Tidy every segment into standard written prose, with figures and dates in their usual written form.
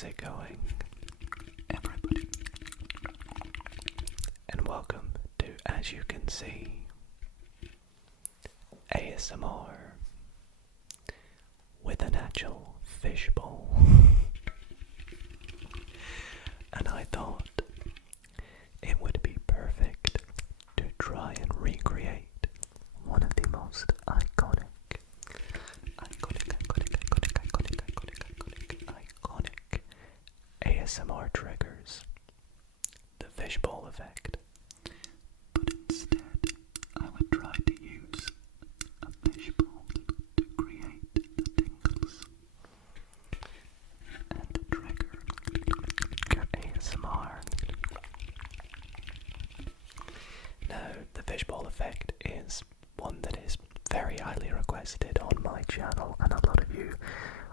How's it going, everybody? And welcome to, as you can see, ASMR with an actual fishbowl. And I thought it would be perfect to try and recreate one of the most iconic ASMR triggers, the fishbowl effect. But instead, I would try to use a fishbowl to create the tingles and to trigger your ASMR. Now, the fishbowl effect is one that is very highly requested on my channel, and a lot of you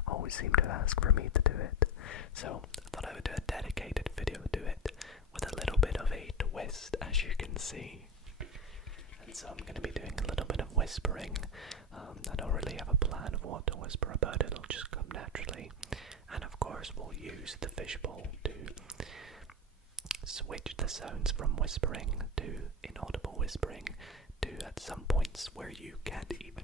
always seem to ask for me to do it. So I thought I would do a dedicated video to it with a little bit of a twist, as you can see. And so I'm going to be doing a little bit of whispering. I don't really have a plan of what to whisper about, it'll just come naturally. And of course we'll use the fishbowl to switch the sounds from whispering to inaudible whispering to at some points where you can't even,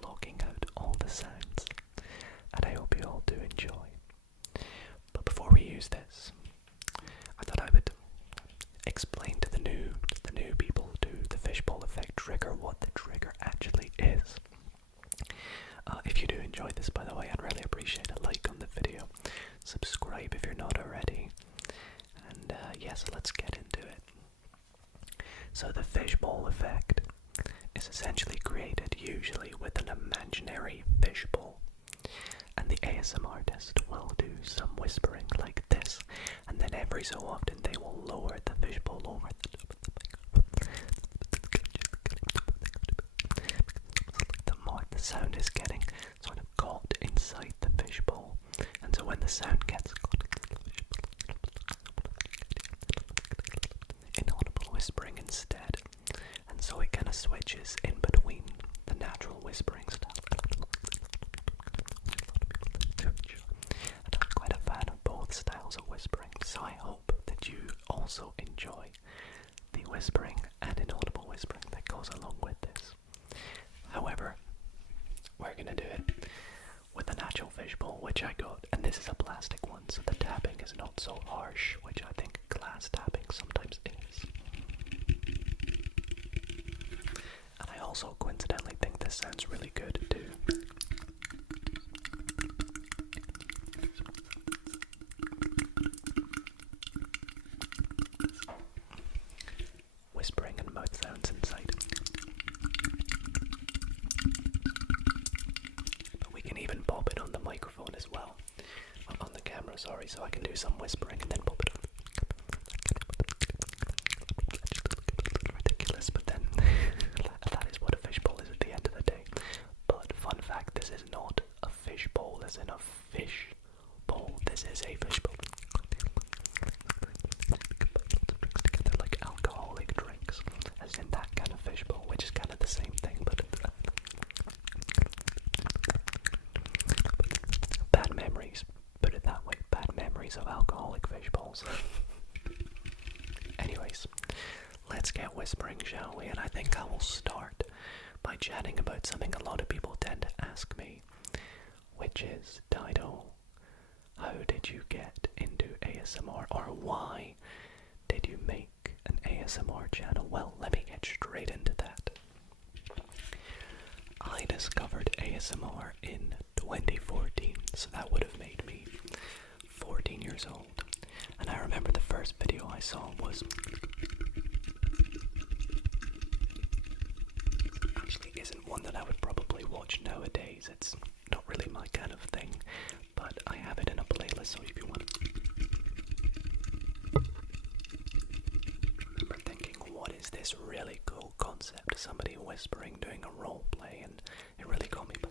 blocking out all the sounds. And I hope you all do enjoy. But before we use this, I thought I would explain to the new people to the fishbowl effect trigger what the trigger actually is. If you do enjoy this, by the way, I'd really appreciate a like on the video. Subscribe if you're not already. And yes, let's get into it. So the fishbowl effect is essentially created usually with an imaginary fishbowl. And the ASMR artist will do some whispering like this, and then every so often they will lower the fishbowl over the top of the microphone. The more the sound is getting sort of caught inside the fishbowl, and so when the sound gets caught in the fishbowl, inaudible whispering instead, and so it kind of switches in between the natural whispering style. And I'm quite a fan of both styles of whispering, so I hope that you also enjoy the whispering and inaudible whispering that goes along with this. However, we're going to do it with an actual fishbowl, which I got, and this is a plastic one, so the tapping is not so harsh, which I think glass tapping sometimes is. And I also coincidentally think this sounds really good too. Whispering and mouth sounds inside. But we can even pop it on the microphone as well. On the camera, sorry, so I can do some whispering and then pop it on. Ridiculous, but then that is what a fishbowl is at the end of the day. But fun fact, this is not a fishbowl as in a fish bowl. This is a fishbowl. Together like alcoholic drinks, as in that kind of fishbowl, which is kind of the same thing, but bad memories, put it that way, bad memories of alcoholic fishbowls. Anyways, let's get whispering, shall we? And I think I will start by chatting about something a lot of people tend to ask me, which is, Dido, how did you get into ASMR, or why did you make an ASMR channel? Well, let me get straight into that. I discovered ASMR in 2014, so that would have made me 14 years old. And I remember the first video I saw was, actually isn't one that I would probably watch nowadays. It's not really my kind of thing, but I have it in a playlist, so if you want to. I remember thinking, what is this really cool concept? Somebody whispering, doing a role play, and it really got me by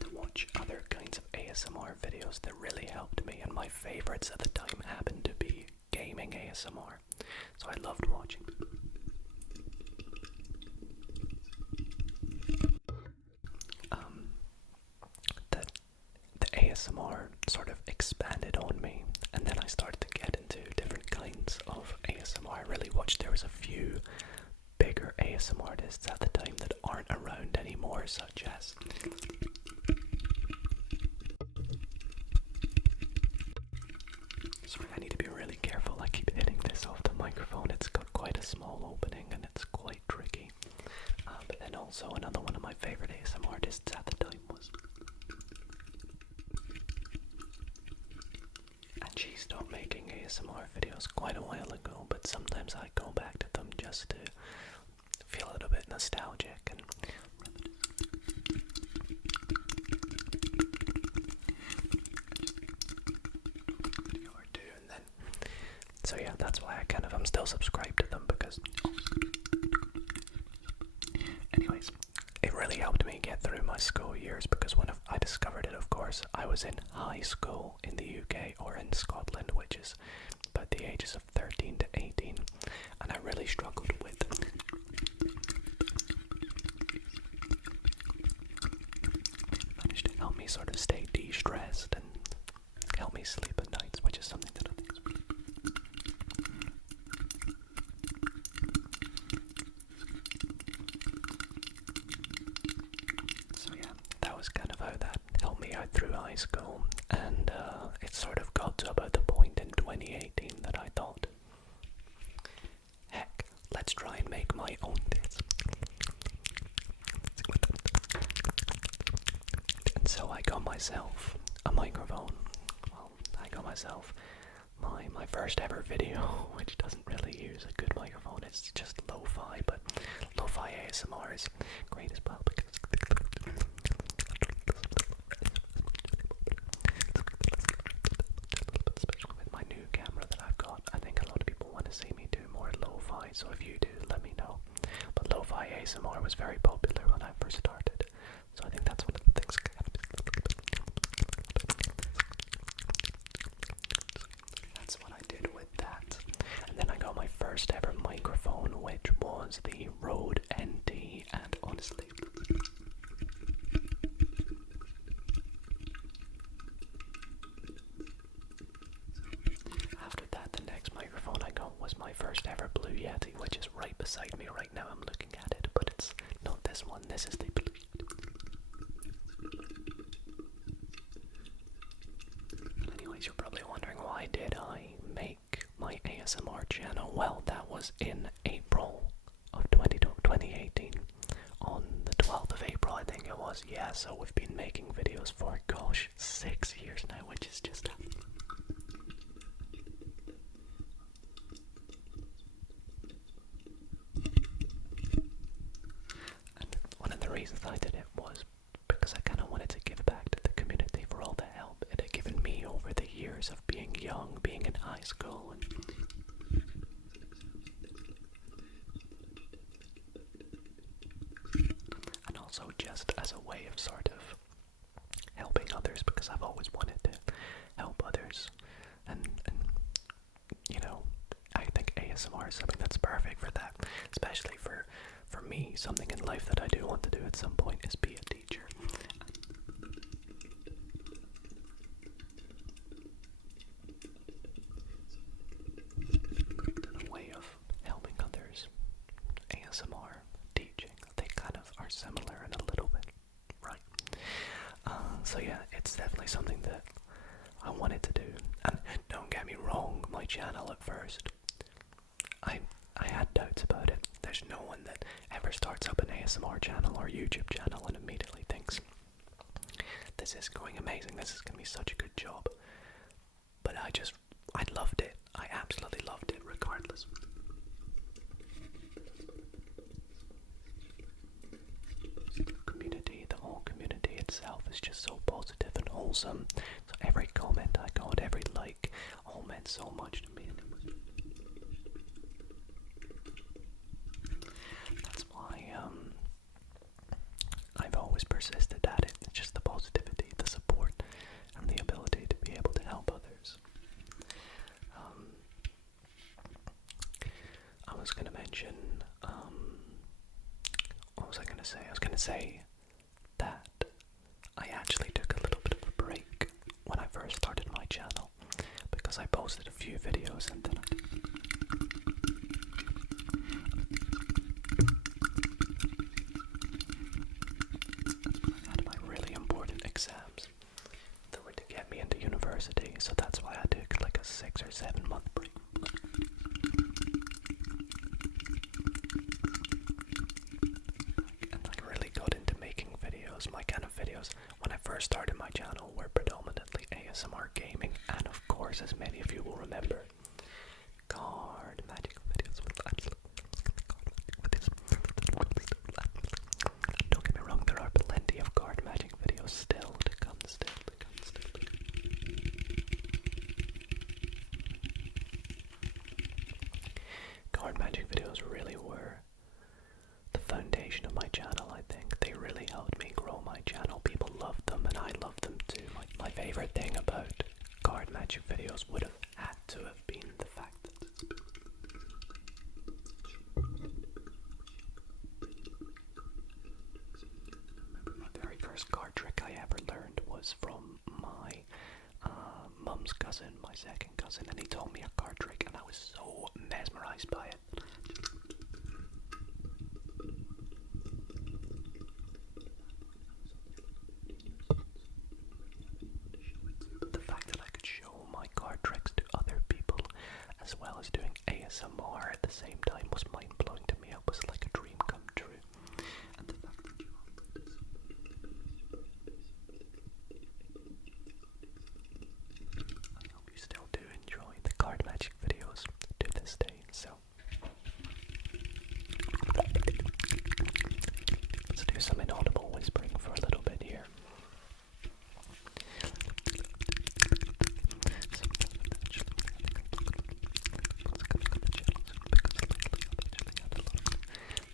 to watch other kinds of ASMR videos that really helped me, and my favorites at the time happened to be gaming ASMR, so I loved watching. ASMR sort of expanded on me, and then I started to get into different kinds of ASMR. I really watched, there was a few bigger ASMR artists at the time that aren't around anymore, such as sorry, I need to be really careful. I keep hitting this off the microphone. It's got quite a small opening and it's quite tricky. But then also another one of my favorite ASMR artists at the time was, and she stopped making ASMR videos quite a while ago, but sometimes I go back to them just to feel a little bit nostalgic and so yeah, that's why I'm still subscribed to them, because anyways, it really helped me get through my school years, because when I discovered it, of course, I was in high school in the UK, or in Scotland, which is about the ages of 13 to 18, and I really struggled with managed to help me sort of stay de-stressed and help me sleep at nights, which is something that I think is really so yeah, that was kind of how that helped me out through high school, and it sort of got to about the point in 2018 that I thought, heck, let's try and make my own disc. And so I got myself a microphone. Well, I got myself my first ever video, which doesn't really use a good microphone. It's just lo-fi, but lo-fi ASMR is great as well, because especially with my new camera that I've got, I think a lot of people want to see me do more lo-fi, so if you do, let me know. But lo-fi ASMR was very popular when I first started, so I think that's one of the things. That's what I did with that. And then I got my first ever microphone, which was the Rode NT, and honestly, after that, the next microphone I got was my first ever Blue Yeti, which is right beside me right now. I'm looking at it, but it's not this one. This is the Blue Yeti. Anyways, you're probably wondering, why did I make my ASMR channel? Well, that was in April of 2018. On the 12th of April, I think it was. Yeah, so we've been making videos for, gosh, 6 years now, which is just... And one of the reasons I did it was because I kind of wanted to give back to the community for all the help it had given me over the years of being young, being in high school, and also just as a way of sort of helping others, because I've always wanted to help others, and you know, I think ASMR is something that's perfect for that, especially for me. Something in life that I do want to do at some point is be a teacher. A way of helping others, ASMR, teaching, they kind of are similar in a little bit, right? So yeah, it's definitely something that I wanted to do. And don't get me wrong, my channel at first, I had doubts about it. There's no one that ever starts up an ASMR channel or YouTube channel and immediately thinks, this is going amazing, this is going to be such a good job. But I loved it. I absolutely loved it regardless. The community, the whole community itself is just so positive and wholesome. So every comment I got, every like, all meant so much to me. And that's why I've always persisted at it. It's just the positivity, the support, and the ability to be able to help others. I was going to mention, what was I going to say? I was going to say that I actually took a little bit of a break because I posted a few videos and then I had my really important exams that were to get me into university, so that's why I took like a 6 or 7 month break. And I really got into making videos. My kind of videos when I first started my channel were predominantly ASMR gaming, and of course, as many of you will remember, card magic videos. Don't get me wrong, there are plenty of card magic videos still to come. Card magic videos really were the foundation of my channel, I think. They really helped me grow my channel. People loved them and I loved them too. My favorite thing about card magic videos would have had to have been the fact that the very first card trick I ever learned was from my mum's cousin, my second cousin, and he told me a card trick and I was so mesmerized by it. The fact that I could show my card tricks to other people as well as doing ASMR at the same time was mind-blowing to me. It was like a dream come true. And the fact that I hope you still do enjoy the card magic videos to this day. So let's do some inaudible whispering for a little bit here.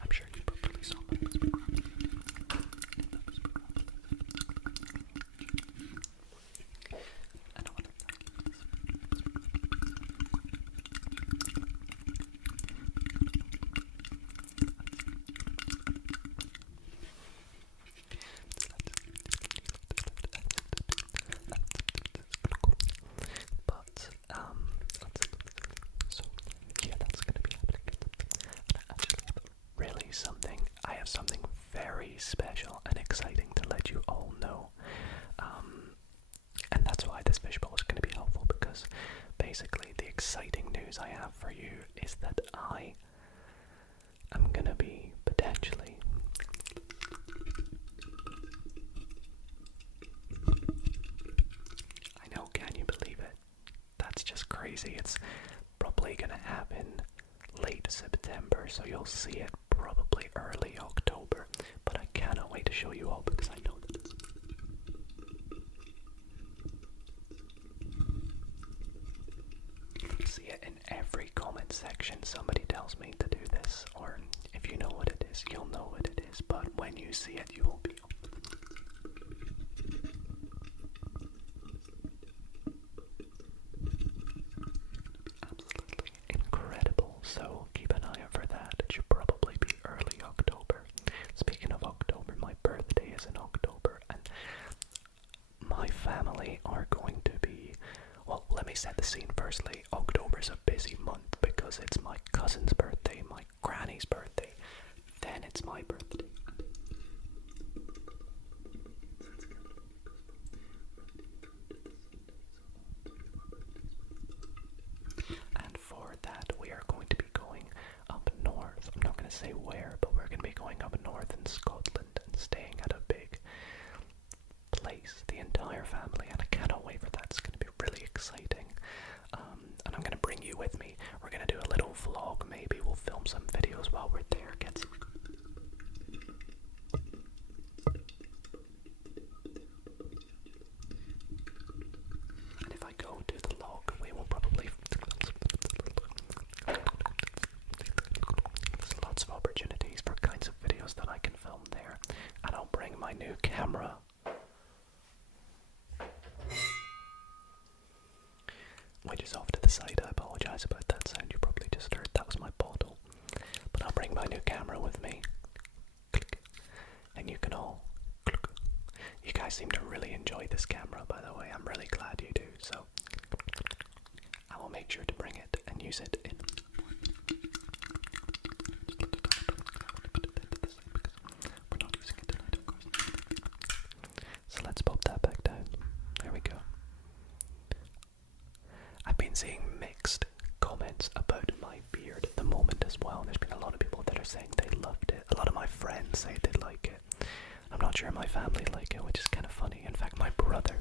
I'm sure you probably saw my something very special and exciting to let you all know, and that's why this fishbowl is going to be helpful, because basically the exciting news I have for you is that I am going to be potentially I know, can you believe it? That's just crazy. It's probably going to happen late September, so you'll see it probably early October, but I cannot wait to show you all because I know that you see it in every comment section. Somebody tells me to do this, or if you know what it is, you'll know what it is, but when you see it, you will be absolutely incredible. So keep an eye out for that. It should probably be early October. Speaking of October, my birthday is in October, and my family are going to be, well, let me set the scene firstly. October's a busy month because it's my cousin's birthday, my granny's birthday, then it's my birthday. And for that, we are going to be going up north. I'm not going to say where, but we're going to be going up north in Scotland and staying at a big place, the entire family, and I cannot wait for that. It's going to be really exciting. And I'm going to bring you with me. We're going to do a little vlog, maybe we'll film some videos while we're there, get some. And if I go to the log, we will probably, there's lots of opportunities for kinds of videos that I can film there, and I'll bring my new camera. Which is off to the side. I apologise about that sound you probably just heard. That was my bottle. But I'll bring my new camera with me. And you can all... You guys seem to really enjoy this camera, by the way. I'm really glad you do. So use it in. We're not using it tonight, of course. So let's pop that back down. There we go. I've been seeing mixed comments about my beard at the moment as well. There's been a lot of people that are saying they loved it. A lot of my friends say they like it. I'm not sure my family like it, which is kind of funny. In fact, my brother.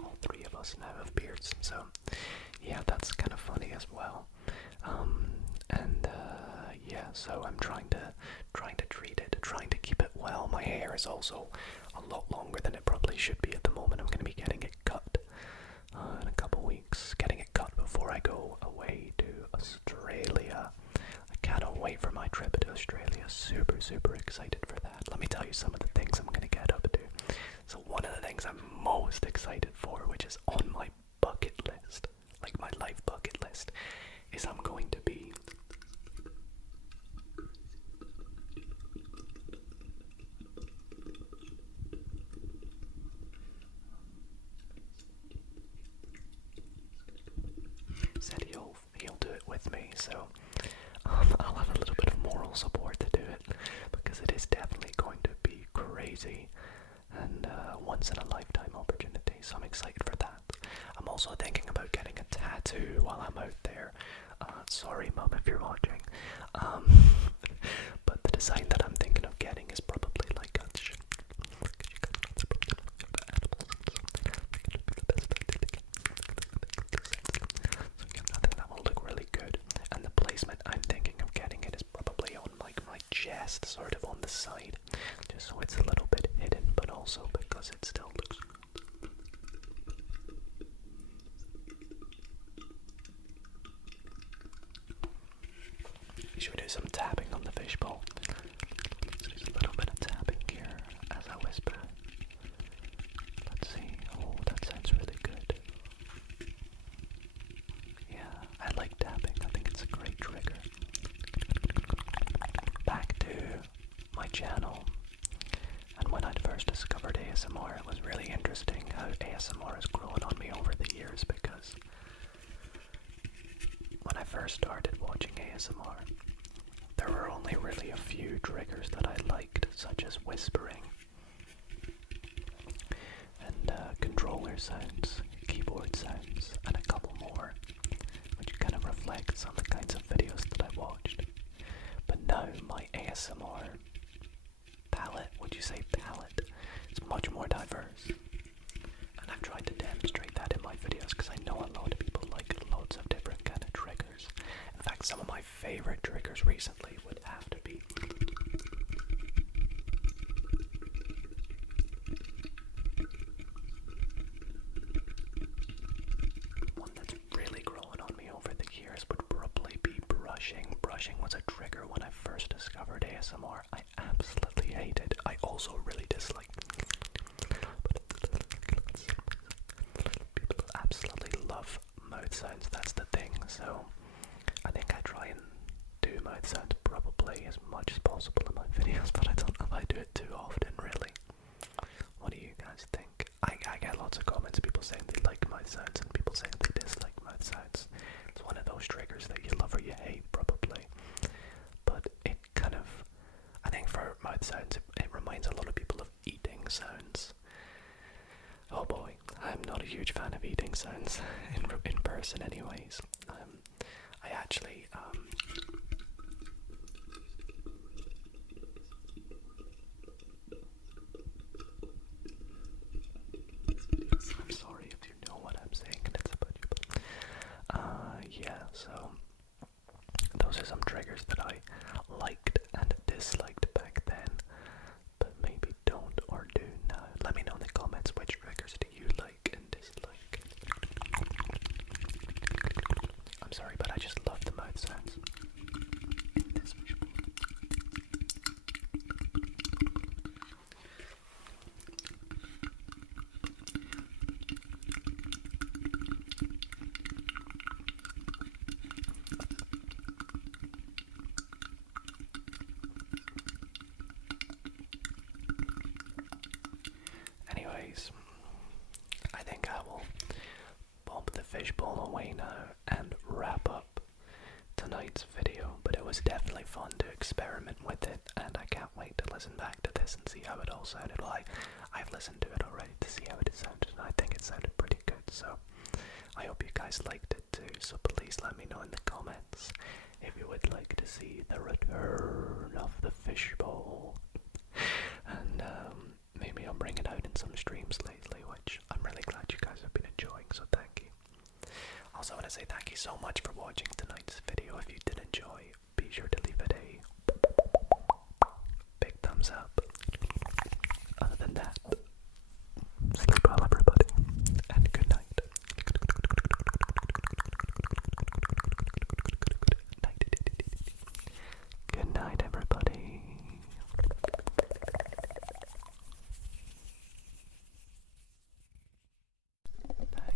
All three of us now have beards, so yeah, that's kind of funny as well. Yeah, so I'm trying to treat it, trying to keep it well. My hair is also a lot longer than it probably should be at the moment. I'm going to be getting it cut in a couple weeks, getting it cut before I go away to Australia. I cannot wait for my trip to Australia. Super excited for that. Let me tell you some of the things I'm going to get up to. So one of the things I'm most excited for, which is on my bucket list, like my life bucket list, is I'm going to be said he'll do it with me, so I'll have a little bit of moral support to do it, because it is definitely going to be crazy and once in a lifetime opportunity, so I'm excited for that. I'm also thinking about getting a tattoo while I'm out there. Sorry mum if you're watching, but the design that I'm thinking of getting is probably like a that will look really good, and the placement I'm thinking of getting it is probably on like my chest, sort of on the side, just so it's a little bit hidden, but also because it still looks good. Should we do some tapping on the fishbowl? Let's do a little bit of tapping here as I whisper. Let's see. Oh, that sounds really good. Yeah, I like tapping. I think it's a great trigger. Back to my channel. And when I first discovered ASMR, it was really interesting how ASMR has grown on me over the years, because when I first started watching ASMR, there were only really a few triggers that I liked, such as whispering and controller sounds, keyboard sounds, and a couple more, which kind of reflects on the kinds of videos that I watched. But now my ASMR palette, would you say palette, is much more diverse. And I've tried to demonstrate that in my videos, because I know a lot of people like loads of different kind of triggers. In fact, some of my favorite triggers recently would have to be one that's really growing on me over the years would probably be brushing. Brushing was a trigger when I first discovered ASMR. I absolutely hated. I also really disliked. People absolutely love mouth sounds, that's the thing, so I think I try and do mouth sounds probably as much as possible in my videos, but I don't know if I do it too often, really. What do you guys think? I get lots of comments, people saying they like mouth sounds and people saying they dislike mouth sounds. It's one of those triggers that you love or you hate, probably. But it kind of, I think for mouth sounds, it reminds a lot of people of eating sounds. Oh boy, I'm not a huge fan of eating sounds in person anyways. I actually, I'm sorry if you know what I'm saying and it's about you, but, yeah, so, those are some triggers that I liked and disliked back then, but maybe don't or do now. Let me know in the comments which triggers do you like and dislike. I'm sorry, but I just love the mouth sounds in this fishbowl. and wrap up tonight's video, but it was definitely fun to experiment with it, and I can't wait to listen back to this and see how it all sounded. Well, I've listened to it already to see how it sounded, and I think it sounded pretty good, so I hope you guys liked it too. So please let me know in the comments if you would like to see the return of the Fishbowl, and maybe I'll bring it out in some streams lately, which I'm really glad you guys have been enjoying, so thank you. Also, I want to say thank you so much for watching tonight's video. If you did enjoy, be sure to leave it a big thumbs up. Other than that, sleep well, everybody, and good night. Good night, everybody.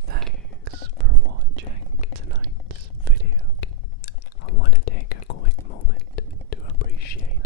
Thanks for watching tonight's video. I want to take a quick moment to appreciate